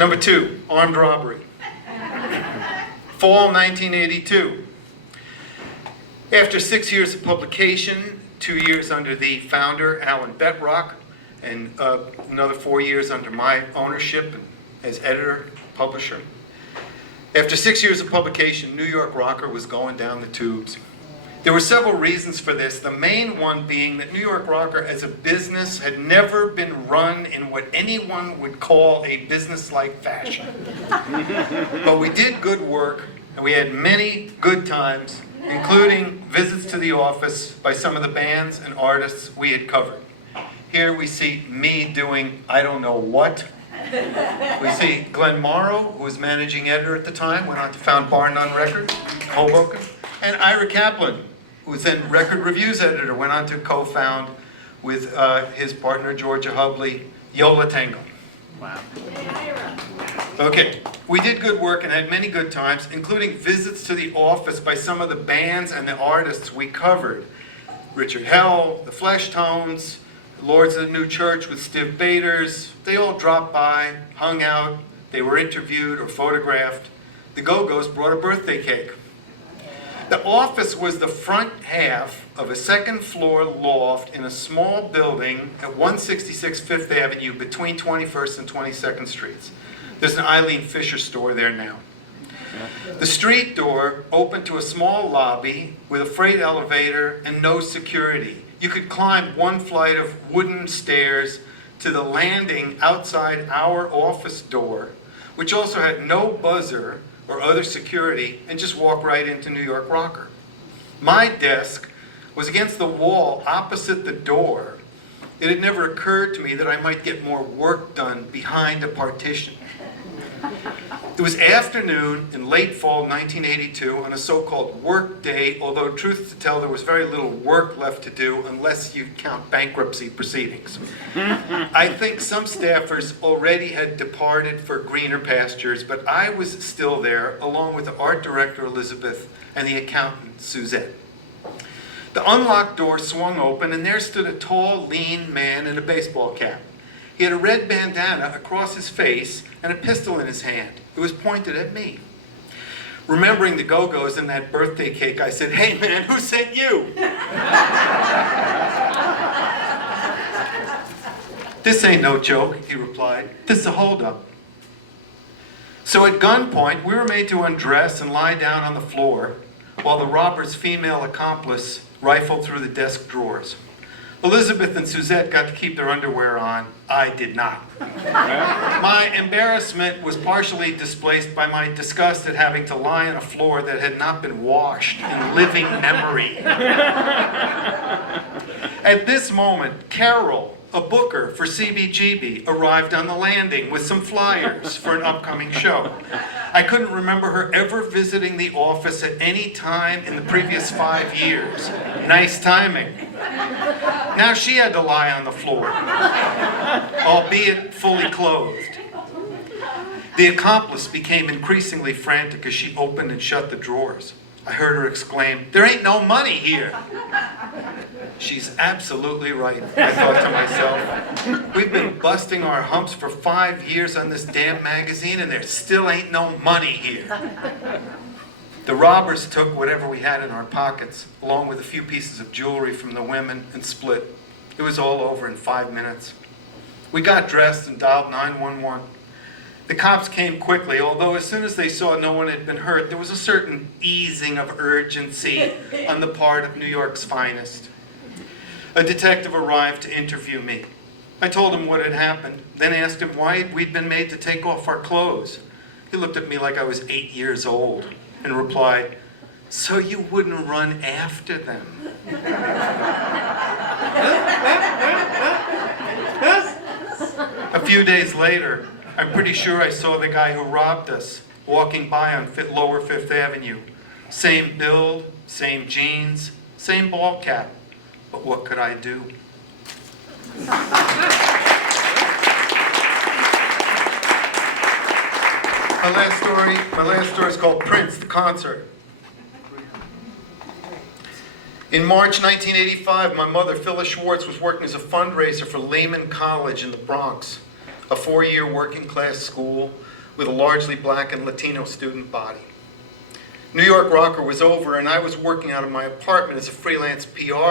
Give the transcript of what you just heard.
Number 2, armed robbery. Fall 1982. After 6 years of publication, 2 years under the founder, Alan Betrock, and another 4 years under my ownership as editor, publisher. After 6 years of publication, New York Rocker was going down the tubes. There were several reasons for this, the main one being that New York Rocker as a business had never been run in what anyone would call a business-like fashion. But we did good work, and we had many good times, including visits to the office by some of the bands and artists we had covered. Here we see me doing I don't know what. We see Glenn Morrow, who was managing editor at the time, went on to found Bar None Records, Hoboken, and Ira Kaplan, who was then Record Reviews editor, went on to co-found with his partner Georgia Hubley, Yola Tango. Wow. Okay, we did good work and had many good times, including visits to the office by some of the bands and the artists we covered. Richard Hell, the Flesh Tones, Lords of the New Church with Stiv Bators. They all dropped by, hung out, they were interviewed or photographed. The Go-Go's brought a birthday cake. The office was the front half of a second floor loft in a small building at 166 Fifth Avenue between 21st and 22nd Streets. There's an Eileen Fisher store there now. The street door opened to a small lobby with a freight elevator and no security. You could climb one flight of wooden stairs to the landing outside our office door, which also had no buzzer or other security, and just walk right into New York Rocker. My desk was against the wall opposite the door. It had never occurred to me that I might get more work done behind a partition. It was afternoon in late fall 1982 on a so-called work day, although truth to tell there was very little work left to do unless you count bankruptcy proceedings. I think some staffers already had departed for greener pastures, but I was still there along with the art director Elizabeth and the accountant Suzette. The unlocked door swung open and there stood a tall, lean man in a baseball cap. He had a red bandana across his face and a pistol in his hand. It was pointed at me. Remembering the Go-Go's and that birthday cake, I said, "Hey man, who sent you?" "This ain't no joke," he replied. "This is a holdup." So at gunpoint, we were made to undress and lie down on the floor while the robber's female accomplice rifled through the desk drawers. Elizabeth and Suzette got to keep their underwear on. I did not. My embarrassment was partially displaced by my disgust at having to lie on a floor that had not been washed in living memory. At this moment, Carol, a booker for CBGB, arrived on the landing with some flyers for an upcoming show. I couldn't remember her ever visiting the office at any time in the previous 5 years. Nice timing. Now she had to lie on the floor, albeit fully clothed. The accomplice became increasingly frantic as she opened and shut the drawers. I heard her exclaim, "There ain't no money here." She's absolutely right, I thought to myself. We've been busting our humps for 5 years on this damn magazine and there still ain't no money here. The robbers took whatever we had in our pockets, along with a few pieces of jewelry from the women, and split. It was all over in 5 minutes. We got dressed and dialed 911. The cops came quickly, although as soon as they saw no one had been hurt, there was a certain easing of urgency on the part of New York's finest. A detective arrived to interview me. I told him what had happened, then asked him why we'd been made to take off our clothes. He looked at me like I was 8 years old and replied, "So you wouldn't run after them." A few days later, I'm pretty sure I saw the guy who robbed us walking by on Lower Fifth Avenue. Same build, same jeans, same ball cap. But what could I do? My last story is called Prince, the Concert. In March 1985, my mother, Phyllis Schwartz, was working as a fundraiser for Lehman College in the Bronx. a 4-year working class school with a largely black and Latino student body. New York Rocker was over, and I was working out of my apartment as a freelance PR